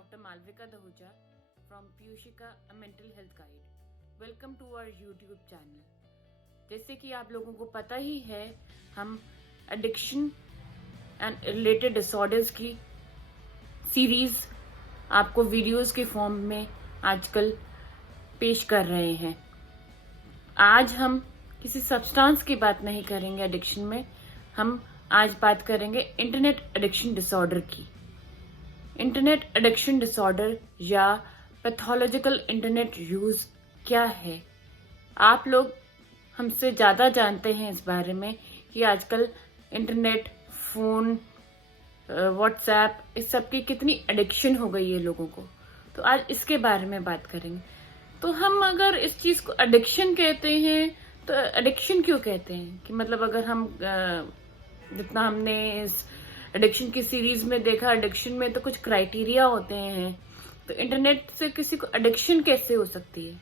Dr. Malvika Dahuja from Piyushika, a mental health guide. Welcome to our YouTube channel. जैसे कि आप लोगों को पता ही है, हम एडिक्शन एंड रिलेटेड डिसऑर्डर्स की सीरीज आपको वीडियोस के फॉर्म में आजकल पेश कर रहे हैं। आज हम किसी सब्सटेंस की बात नहीं करेंगे एडिक्शन में, हम आज बात करेंगे इंटरनेट एडिक्शन डिसऑर्डर की। इंटरनेट एडिक्शन डिसऑर्डर या पैथोलॉजिकल इंटरनेट यूज क्या है? आप लोग हमसे ज्यादा जानते हैं इस बारे में कि आजकल इंटरनेट, फोन, व्हाट्सएप, इस सब की कितनी एडिक्शन हो गई है लोगों को। तो आज इसके बारे में बात करेंगे। तो हम अगर इस चीज को एडिक्शन कहते हैं तो एडिक्शन क्यों कहते हैं कि मतलब अगर हम जितना हमने इस एडिक्शन की सीरीज में देखा, एडिक्शन में तो कुछ क्राइटेरिया होते हैं, तो इंटरनेट से किसी को एडिक्शन कैसे हो सकती है?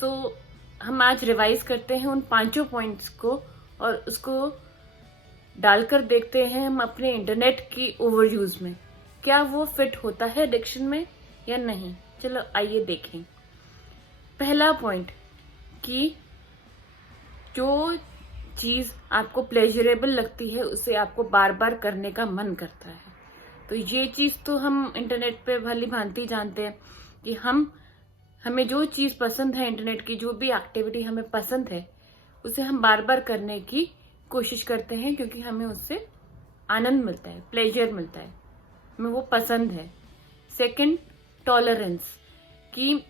सो हम आज रिवाइज करते हैं उन 5 पॉइंट्स को और उसको डालकर देखते हैं हम अपने इंटरनेट की ओवरयूज में क्या वो फिट होता है एडिक्शन में या नहीं। चलो आइए देखें। पहला पॉइंट कि जो चीज आपको प्लेजरेबल लगती है उसे आपको बार बार करने का मन करता है। तो ये चीज तो हम इंटरनेट पे भली भांति जानते हैं कि हमें जो चीज पसंद है, इंटरनेट की जो भी एक्टिविटी हमें पसंद है उसे हम बार बार करने की कोशिश करते हैं क्योंकि हमें उससे आनंद मिलता है, प्लेजर मिलता है, हमें वो पसंद है। सेकंड, टॉलरेंस, कि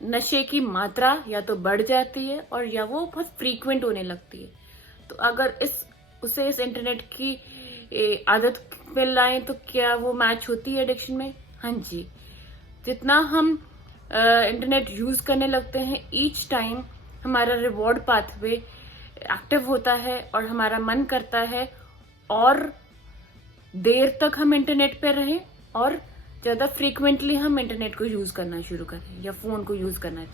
नशे की मात्रा या तो बढ़ जाती है और या वो बहुत फ्रीक्वेंट होने लगती है। तो अगर उसे इस इंटरनेट की आदत में लाएं तो क्या वो मैच होती है एडिक्शन में? हाँ जी। जितना हम इंटरनेट यूज करने लगते हैं, ईच टाइम हमारा रिवॉर्ड पाथवे एक्टिव होता है और हमारा मन करता है और देर तक हम इंटरनेट पे रहें और ज्यादा फ्रीक्वेंटली हम इंटरनेट को यूज करना शुरू करें या फोन को यूज करना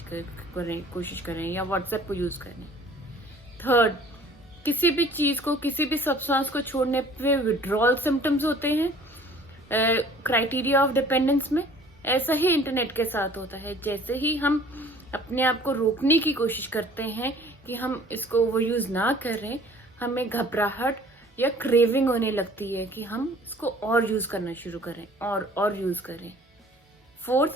कोशिश करें या व्हाट्सएप को यूज करें। थर्ड, किसी भी चीज को, किसी भी सब्सटेंस को छोड़ने पे विड्रॉल सिम्टम्स होते हैं क्राइटेरिया ऑफ डिपेंडेंस में। ऐसा ही इंटरनेट के साथ होता है। जैसे ही हम अपने आप को रोकने की कोशिश करते हैं कि हम इसको ओवरयूज ना करें, हमें घबराहट या क्रेविंग होने लगती है कि हम इसको और यूज करना शुरू करें और यूज करें। फोर्थ,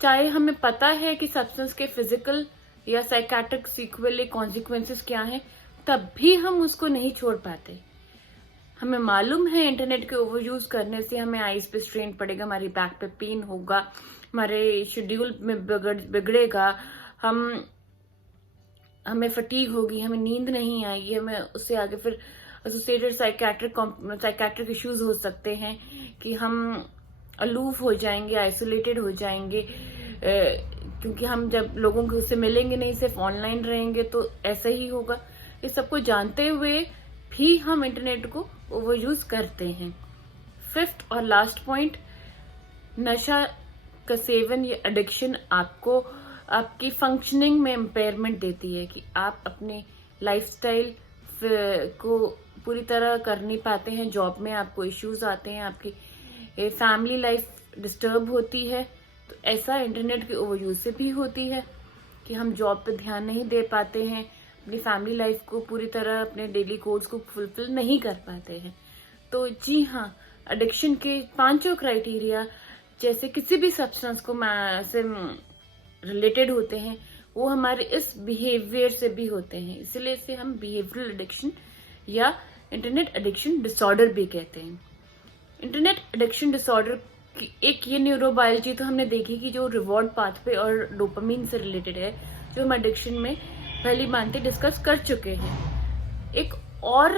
चाहे हमें पता है कि सब्सटेंस के फिजिकल या साइकेट्रिक सीक्वल कॉन्सिक्वेंसेस क्या हैं, तब भी हम उसको नहीं छोड़ पाते। हमें मालूम है इंटरनेट के ओवरयूज करने से हमें आईज पे स्ट्रेन पड़ेगा, हमारी बैक पे पेन होगा, हमारे शेड्यूल में बिगड़ेगा, हमें फटीग होगी, हमें नींद नहीं आएगी, हमें उससे आगे फिर एसोसिएटेड साइकेट्रिक इश्यूज हो सकते हैं कि हम अलूफ हो जाएंगे, आइसोलेटेड हो जाएंगे, क्योंकि हम जब लोगों को उससे मिलेंगे नहीं, सिर्फ ऑनलाइन रहेंगे तो ऐसा ही होगा। इस सबको जानते हुए भी हम इंटरनेट को ओवरयूज करते हैं। फिफ्थ और लास्ट पॉइंट, नशा का सेवन या एडिक्शन आपको आपकी फंक्शनिंग में इम्पेयरमेंट देती है कि आप अपने लाइफस्टाइल को पूरी तरह कर नहीं पाते हैं, जॉब में आपको इश्यूज आते हैं, आपकी फैमिली लाइफ डिस्टर्ब होती है। तो ऐसा इंटरनेट के ओवरयूज से भी होती है कि हम जॉब पे ध्यान नहीं दे पाते हैं, अपनी फैमिली लाइफ को पूरी तरह, अपने डेली कोड्स को फुलफिल नहीं कर पाते हैं। तो जी हाँ, एडिक्शन के 5 क्राइटेरिया जैसे किसी भी सब्सटेंस को से रिलेटेड होते हैं, वो हमारे इस बिहेवियर से भी होते हैं। इसलिए इसे हम बिहेवियरल एडिक्शन या इंटरनेट एडिक्शन डिसऑर्डर भी कहते हैं। इंटरनेट एडिक्शन डिसऑर्डर की एक ये न्यूरोबायोलॉजी तो हमने देखी कि जो रिवॉर्ड पाथवे और डोपामिन से रिलेटेड है, जो हम एडिक्शन में पहली भांति डिस्कस कर चुके हैं। एक और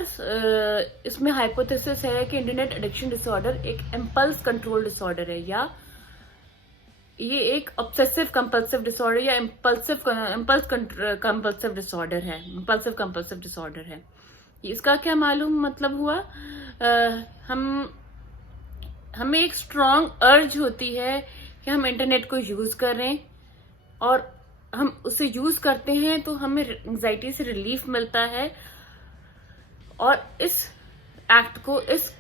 इसमें हाइपोथेसिस है कि इंटरनेट एडिक्शन डिसऑर्डर एक इम्पल्स कंट्रोल डिसऑर्डर है या ये एक ऑब्सेसिव कंपल्सिव डिसऑर्डर या इम्पल्स कंपल्सिव डिसऑर्डर है। इसका क्या मालूम मतलब हुआ? हमें एक स्ट्रॉन्ग अर्ज होती है कि हम इंटरनेट को यूज करें और हम उसे यूज करते हैं तो हमें एंजाइटी से रिलीफ मिलता है और इस एक्ट को, इस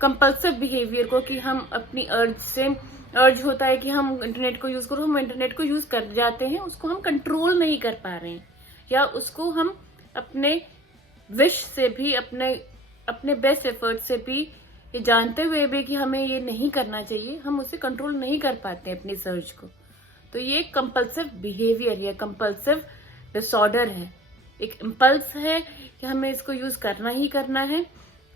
कंपल्सिव बिहेवियर को कि हम अपनी अर्ज से अर्ज होता है कि हम इंटरनेट को यूज करो, हम इंटरनेट को यूज कर जाते हैं, उसको हम कंट्रोल नहीं कर पा रहे हैं, या उसको हम अपने विश से भी, अपने बेस्ट एफर्ट से भी, ये जानते हुए भी कि हमें ये नहीं करना चाहिए, हम उसे कंट्रोल नहीं कर पाते हैं अपनी सर्च को। तो ये कंपल्सिव बिहेवियर या कंपल्सिव डिसऑर्डर है। एक इम्पल्स है कि हमें इसको यूज करना ही करना है,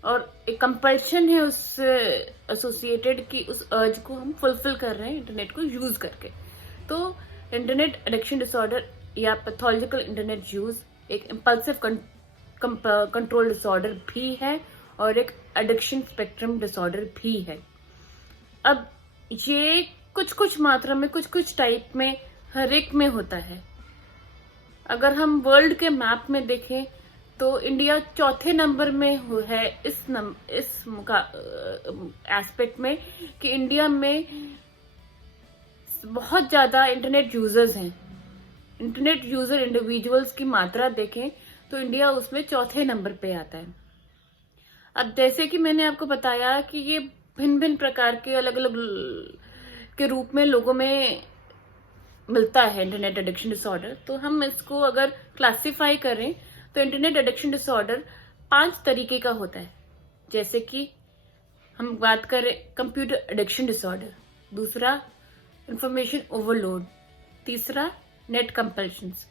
और एक कंपल्शन है उस एसोसिएटेड कि उस अर्ज को हम फुलफिल कर रहे हैं इंटरनेट को यूज करके। तो इंटरनेट एडिक्शन डिसऑर्डर या पैथोलॉजिकल इंटरनेट यूज एक इम्पल्सिव कंट्रोल डिसऑर्डर भी है और एक एडिक्शन स्पेक्ट्रम डिसऑर्डर भी है। अब ये कुछ कुछ मात्रा में, कुछ कुछ टाइप में, हर एक में होता है। अगर हम वर्ल्ड के मैप में देखें तो इंडिया चौथे नंबर में है इस एस्पेक्ट में कि इंडिया में बहुत ज्यादा इंटरनेट यूजर्स हैं। इंटरनेट यूजर इंडिविजुअल्स की मात्रा देखें तो इंडिया उसमें चौथे नंबर पे आता है। अब जैसे कि मैंने आपको बताया कि ये भिन्न भिन्न प्रकार के अलग अलग के रूप में लोगों में मिलता है इंटरनेट एडिक्शन डिसऑर्डर। तो हम इसको अगर क्लासिफाई करें तो इंटरनेट एडिक्शन डिसऑर्डर 5 तरीके का होता है। जैसे कि हम बात करें कंप्यूटर एडिक्शन डिसऑर्डर, दूसरा इंफॉर्मेशन ओवरलोड, तीसरा नेट कंपल्शंस,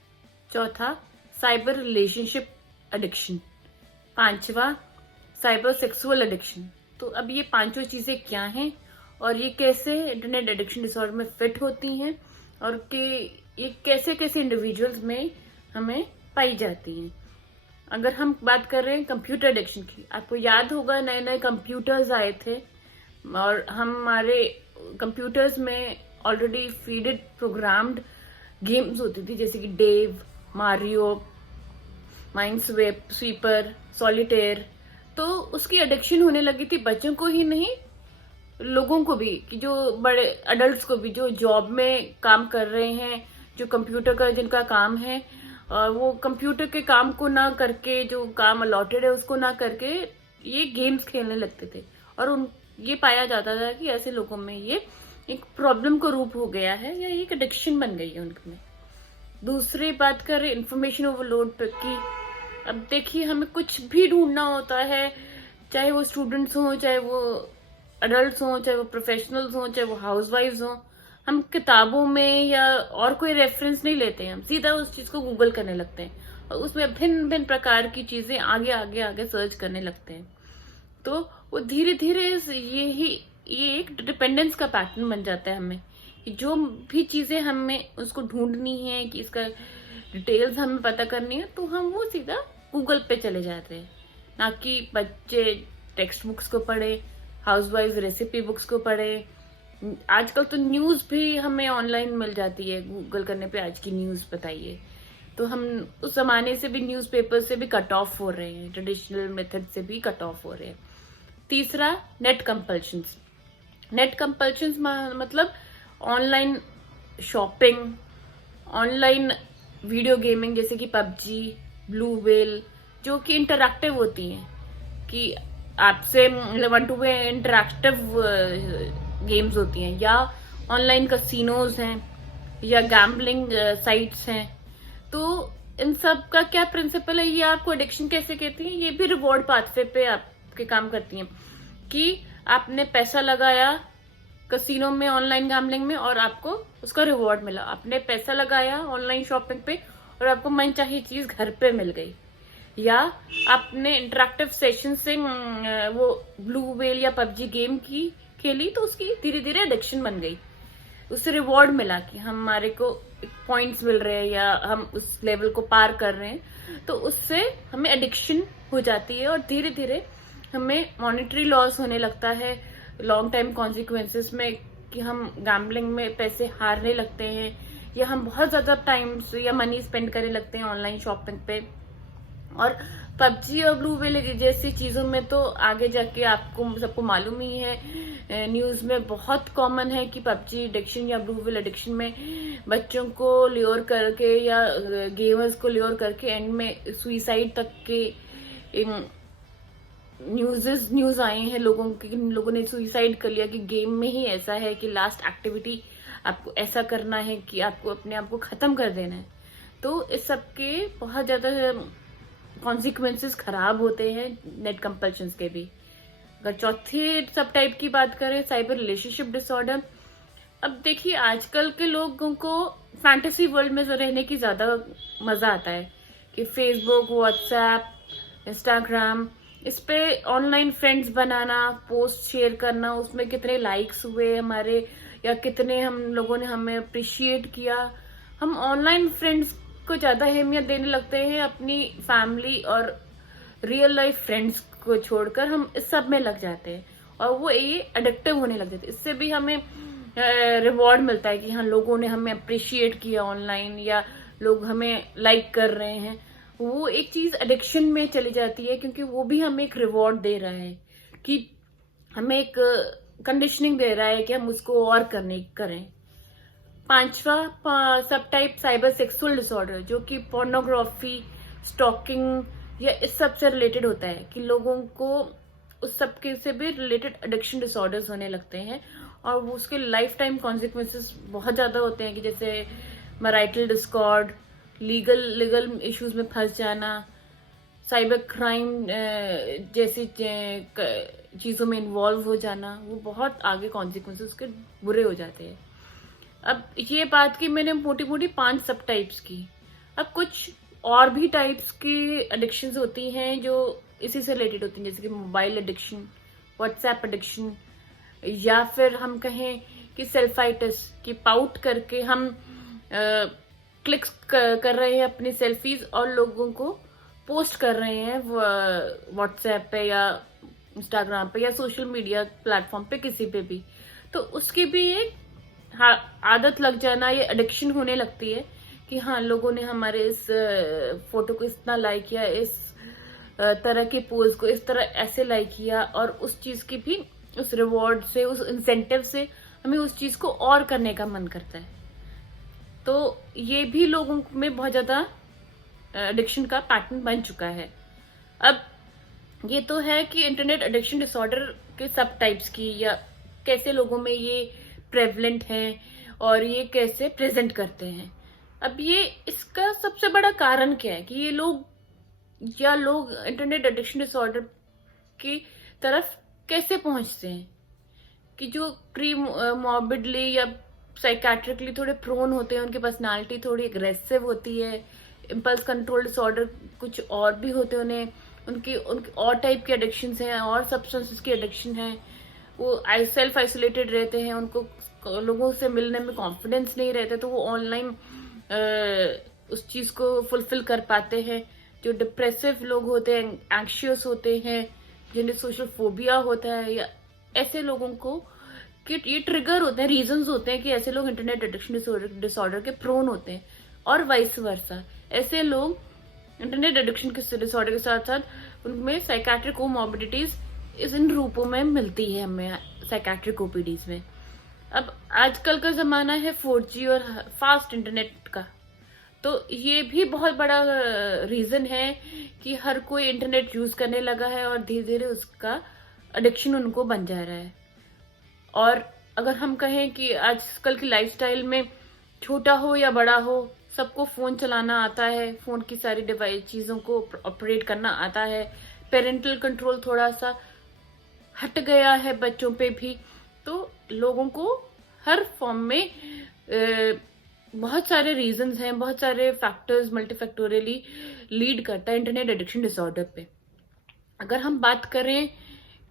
चौथा साइबर रिलेशनशिप एडिक्शन, पांचवा साइबर सेक्सुअल एडिक्शन। तो अब ये पांचों चीजें क्या हैं और ये कैसे इंटरनेट एडिक्शन डिसऑर्डर में फिट होती हैं और कि ये कैसे कैसे इंडिविजुअल्स में हमें पाई जाती हैं। अगर हम बात कर रहे हैं कंप्यूटर एडिक्शन की, आपको याद होगा नए नए कंप्यूटर्स आए थे और हमारे कंप्यूटर्स में ऑलरेडी फीडेड प्रोग्राम्ड गेम्स होती थी, जैसे कि Dave, Mario, Minesweeper, solitaire. तो उसकी एडिक्शन होने लगी थी बच्चों को ही नहीं, लोगों को भी, कि जो बड़े अडल्ट्स को भी, जो जॉब में काम कर रहे हैं, जो कंप्यूटर का जिनका काम है, और वो कंप्यूटर के काम को ना करके, जो काम अलॉटेड है उसको ना करके ये गेम्स खेलने लगते थे। और ये पाया जाता था कि ऐसे लोगों में ये एक प्रॉब्लम को रूप हो गया है या एक एडिक्शन बन गई है उनमें। दूसरी बात करें इंफॉर्मेशन ओवरलोड की। अब देखिए, हमें कुछ भी ढूंढना होता है, चाहे वो स्टूडेंट्स हों, चाहे वो अडल्ट्स हों, चाहे वो प्रोफेशनल्स हों, चाहे वो हाउसवाइफ्स हों, हम किताबों में या और कोई रेफरेंस नहीं लेते हैं, हम सीधा उस चीज को गूगल करने लगते हैं और उसमें भिन्न भिन्न प्रकार की चीजें आगे आगे आगे सर्च करने लगते हैं। तो वो धीरे धीरे ये एक डिपेंडेंस का पैटर्न बन जाता है हमें, कि जो भी चीजें हमें उसको ढूंढनी है, कि इसका डिटेल्स हमें पता करनी है, तो हम वो सीधा गूगल पे चले जाते हैं, ना कि बच्चे टेक्स्ट बुक्स को पढ़े, हाउसवाइफ रेसिपी बुक्स को पढ़े। आजकल तो न्यूज भी हमें ऑनलाइन मिल जाती है, गूगल करने पे आज की न्यूज बताइए। तो हम उस जमाने से भी न्यूज़पेपर से भी कट ऑफ हो रहे हैं, ट्रेडिशनल मेथड से भी कट ऑफ हो रहे हैं। तीसरा नेट कंपल्शंस। नेट कंपल्शंस मतलब online shopping, online video gaming, जैसे कि पबजी, ब्लू व्हेल, जो कि इंटरैक्टिव होती हैं, कि आपसे 1-2 में इंटरैक्टिव गेम्स होती हैं, या ऑनलाइन कसिनोज हैं, या गैम्बलिंग साइट्स हैं। तो इन सब का क्या प्रिंसिपल है, ये आपको एडिक्शन कैसे कहती हैं, ये भी रिवॉर्ड पाथवे पे आपके काम करती हैं, कि आपने पैसा लगाया कसिनो में, ऑनलाइन गैम्बलिंग में, और आपको उसका रिवॉर्ड मिला। आपने पैसा लगाया ऑनलाइन शॉपिंग पे और आपको मनचाही चीज घर पे मिल गई। या आपने इंटरेक्टिव सेशन से वो ब्लू व्हेल या पबजी गेम की खेली, तो उसकी धीरे धीरे एडिक्शन बन गई, उससे रिवॉर्ड मिला कि हमारे को पॉइंट्स मिल रहे हैं या हम उस लेवल को पार कर रहे हैं, तो उससे हमें एडिक्शन हो जाती है और धीरे धीरे हमें मॉनेटरी लॉस होने लगता है, लॉन्ग टाइम कॉन्सिक्वेंसेस में, कि हम गैम्बलिंग में पैसे हारने लगते हैं, या हम बहुत ज्यादा टाइम या मनी स्पेंड करने लगते हैं ऑनलाइन शॉपिंग पे। और पबजी और ब्लू व्हेल जैसी चीजों में तो आगे जाके आपको सबको मालूम ही है, न्यूज में बहुत कॉमन है कि पबजी एडिक्शन या ब्लू व्हेल एडिक्शन में बच्चों को ल्योर करके या गेमर्स को ल्योर करके एंड में सुइसाइड तक के न्यूज आए हैं लोगों ने सुसाइड कर लिया कि गेम में ही ऐसा है कि लास्ट एक्टिविटी आपको ऐसा करना है कि आपको अपने आप को खत्म कर देना है। तो इस सब के बहुत ज्यादा कॉन्सिक्वेंसेस खराब होते हैं नेट कंपल्शंस के भी। अगर चौथे सब टाइप की बात करें, साइबर रिलेशनशिप डिसऑर्डर। अब देखिए, आजकल के लोगों को फैंटेसी वर्ल्ड में रहने की ज्यादा मजा आता है कि फेसबुक, व्हाट्सएप, इंस्टाग्राम, इस पे ऑनलाइन फ्रेंड्स बनाना, पोस्ट शेयर करना, उसमें कितने लाइक्स हुए हमारे या कितने हम लोगों ने हमें अप्रिशिएट किया। हम ऑनलाइन फ्रेंड्स को ज्यादा अहमियत देने लगते हैं अपनी फैमिली और रियल लाइफ फ्रेंड्स को छोड़कर। हम इस सब में लग जाते हैं और वो ये अडिक्टिव होने लग जाते हैं। इससे भी हमें रिवॉर्ड मिलता है कि हाँ, लोगों ने हमें अप्रिशिएट किया ऑनलाइन या लोग हमें लाइक कर रहे हैं। वो एक चीज एडिक्शन में चली जाती है क्योंकि वो भी हमें एक रिवॉर्ड दे रहा है कि हमें एक कंडीशनिंग दे रहा है कि हम उसको और करें। पांचवा सब टाइप साइबर सेक्सुअल डिसऑर्डर, जो कि पोर्नोग्राफी, स्टॉकिंग या इस सब से रिलेटेड होता है कि लोगों को उस सब के से भी रिलेटेड एडिक्शन डिसऑर्डर्स होने लगते हैं और वो उसके लाइफ टाइम कॉन्सिक्वेंसेस बहुत ज्यादा होते हैं कि जैसे मैरिटल डिस्कॉर्ड, लीगल इश्यूज में फंस जाना, साइबर क्राइम जैसी चीजों में इन्वॉल्व हो जाना। वो बहुत आगे कॉन्सिक्वेंसेस उसके बुरे हो जाते हैं। अब ये बात की मैंने मोटी मोटी 5 सब टाइप्स की। अब कुछ और भी टाइप्स की एडिक्शंस होती हैं जो इसी से रिलेटेड होती हैं, जैसे कि मोबाइल एडिक्शन, व्हाट्सएप एडिक्शन, या फिर हम कहें कि सेल्फाइटिस, कि पाउट करके हम क्लिक्स कर रहे हैं अपनी सेल्फीज और लोगों को पोस्ट कर रहे हैं व्हाट्सएप पे या इंस्टाग्राम पे या सोशल मीडिया प्लेटफॉर्म पे, किसी पे भी। तो उसकी भी एक आदत लग जाना, ये एडिक्शन होने लगती है कि हाँ, लोगों ने हमारे इस फोटो को इतना लाइक किया, इस तरह के पोज को इस तरह ऐसे लाइक किया, और उस चीज की भी उस रिवॉर्ड से, उस इंसेंटिव से हमें उस चीज को और करने का मन करता है। तो ये भी लोगों में बहुत ज्यादा एडिक्शन का पैटर्न बन चुका है। अब ये तो है कि इंटरनेट एडिक्शन डिसऑर्डर के सब टाइप्स की, या कैसे लोगों में ये प्रेवलेंट है और ये कैसे प्रेजेंट करते हैं। अब ये इसका सबसे बड़ा कारण क्या है कि ये लोग इंटरनेट एडिक्शन डिसऑर्डर की तरफ कैसे पहुंचते हैं, कि जो प्री मॉर्बिडली या साइकेट्रिकली थोड़े प्रोन होते हैं, उनकी पर्सनालिटी थोड़ी एग्रेसिव होती है, इम्पल्स कंट्रोल डिसऑर्डर कुछ और भी होते हैं, उनकी और टाइप के एडिक्शंस हैं और सब्सटेंसेस की एडिक्शन है। वो सेल्फ आइसोलेटेड रहते हैं, उनको लोगों से मिलने में कॉन्फिडेंस नहीं रहता, तो वो ऑनलाइन उस चीज को फुलफिल कर पाते हैं। जो डिप्रेसिव लोग होते हैं, एंक्शियस होते हैं, जिन्हें सोशल फोबिया होता है, या ऐसे लोगों को कि ये ट्रिगर होते हैं, रीजंस होते हैं कि ऐसे लोग इंटरनेट एडिक्शन डिसऑर्डर के प्रोन होते हैं, और वाइस वर्सा। ऐसे लोग इंटरनेट एडिक्शन के डिसऑर्डर के साथ साथ उनमें साइकेट्रिक कोमॉर्बिडिटीज इन रूपों में मिलती है हमें साइकेट्रिक ओपीडीज में। अब आजकल का जमाना है 4G और फास्ट इंटरनेट का, तो ये भी बहुत बड़ा रीजन है कि हर कोई इंटरनेट यूज करने लगा है और धीरे धीरे उसका एडिक्शन उनको बन जा रहा है। और अगर हम कहें कि आजकल की लाइफस्टाइल में छोटा हो या बड़ा हो, सबको फोन चलाना आता है, फोन की सारी डिवाइस चीजों को ऑपरेट करना आता है, पेरेंटल कंट्रोल थोड़ा सा हट गया है बच्चों पे भी। तो लोगों को हर फॉर्म में बहुत सारे रीजंस हैं, बहुत सारे फैक्टर्स मल्टीफैक्टोरियली लीड करता है इंटरनेट एडिक्शन डिसऑर्डर पे। अगर हम बात करें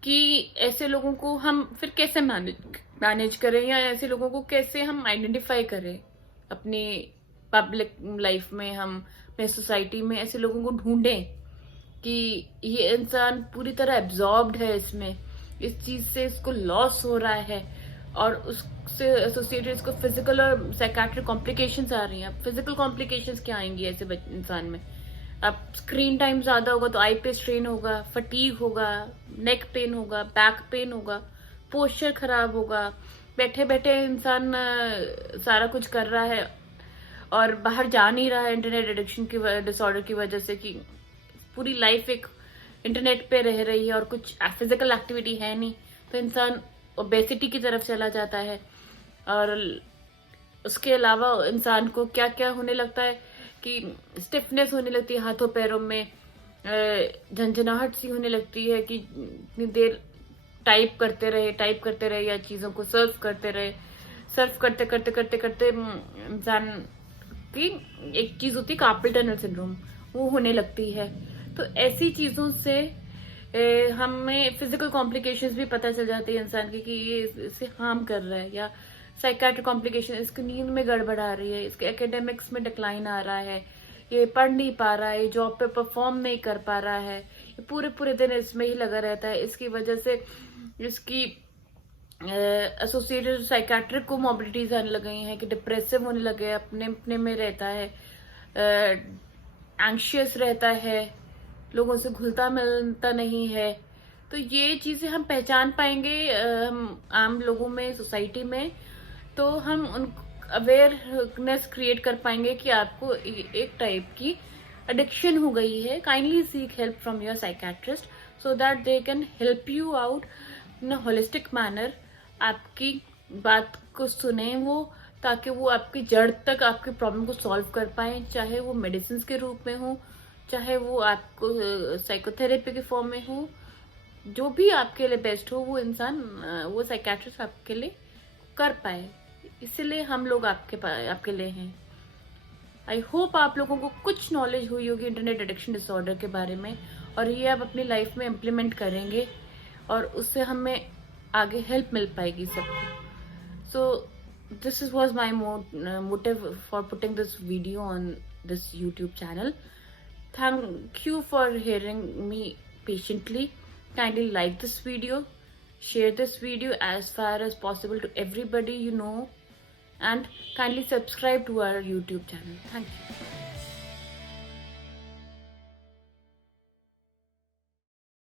कि ऐसे लोगों को हम फिर कैसे मैनेज करें, या ऐसे लोगों को कैसे हम आइडेंटिफाई करें अपनी पब्लिक लाइफ में, हम अपने सोसाइटी में ऐसे लोगों को ढूंढें कि ये इंसान पूरी तरह एब्जॉर्ब्ड है इसमें, इस चीज से इसको लॉस हो रहा है और उससे एसोसिएटेड इसको फिजिकल और साइकेट्रिक कॉम्प्लिकेशंस आ रही हैं। फिजिकल कॉम्प्लिकेशंस क्या आएंगी ऐसे इंसान में? अब स्क्रीन टाइम ज्यादा होगा तो आई पे स्ट्रेन होगा, फटीग होगा, नेक पेन होगा, बैक पेन होगा, पोस्चर खराब होगा, बैठे बैठे इंसान सारा कुछ कर रहा है और बाहर जा नहीं रहा है इंटरनेट एडिक्शन की डिसऑर्डर की वजह से, कि पूरी लाइफ एक इंटरनेट पे रह रही है और कुछ फिजिकल एक्टिविटी है नहीं, तो इंसान ओबेसिटी की तरफ चला जाता है। और उसके अलावा इंसान को क्या क्या होने लगता है कि स्टिफनेस होने लगती है हाथों पैरों में, झंझनाहट सी होने लगती है कि इतनी देर टाइप करते रहे या चीज़ों को सर्व करते करते इंसान की एक चीज़ होती है कार्पल टनल सिंड्रोम, वो होने लगती है। तो ऐसी चीज़ों से हमें फिजिकल कॉम्प्लिकेशंस भी पता चल जाती है इंसान की कि ये इसे हार्म कर रहा है, या साइकेट्रिक कॉम्प्लिकेशन, इसकी नींद में गड़बड़ आ रही है, इसके एकेडमिक्स में डिक्लाइन आ रहा है, ये पढ़ नहीं पा रहा है, जॉब पे परफॉर्म नहीं कर पा रहा है, ये पूरे दिन इसमें ही लगा रहता है। इसकी वजह से इसकी एसोसिएटेड साइकेट्रिक कोमॉर्बिडिटीज आने लग गई हैं कि डिप्रेसिव होने लगे, अपने में रहता है, एंग्शियस रहता है, लोगों से घुलता मिलता नहीं है। तो ये चीजें हम पहचान पाएंगे हम आम लोगों में, सोसाइटी में, तो हम उन अवेयरनेस क्रिएट कर पाएंगे कि आपको एक टाइप की एडिक्शन हो गई है। Kindly seek help from your psychiatrist so that they can help you out in a holistic manner. आपकी बात को सुने वो, ताकि वो आपकी जड़ तक आपकी प्रॉब्लम को सॉल्व कर पाए, चाहे वो मेडिसिन के रूप में हो, चाहे वो आपको साइकोथेरेपी के फॉर्म में हो, जो भी आपके लिए बेस्ट हो वो इंसान, वो साइकेट्रिस्ट आपके लिए कर पाए। इसीलिए हम लोग आपके लिए हैं। आई होप आप लोगों को कुछ नॉलेज हुई होगी इंटरनेट एडिक्शन डिसऑर्डर के बारे में, और ये आप अपनी लाइफ में इम्प्लीमेंट करेंगे और उससे हमें आगे हेल्प मिल पाएगी सबको। सो this was my motive for putting this video on this YouTube channel. Thank you for hearing me patiently. Kindly like this video, share this video as far as possible to everybody you know, and kindly subscribe to our YouTube channel. Thank you.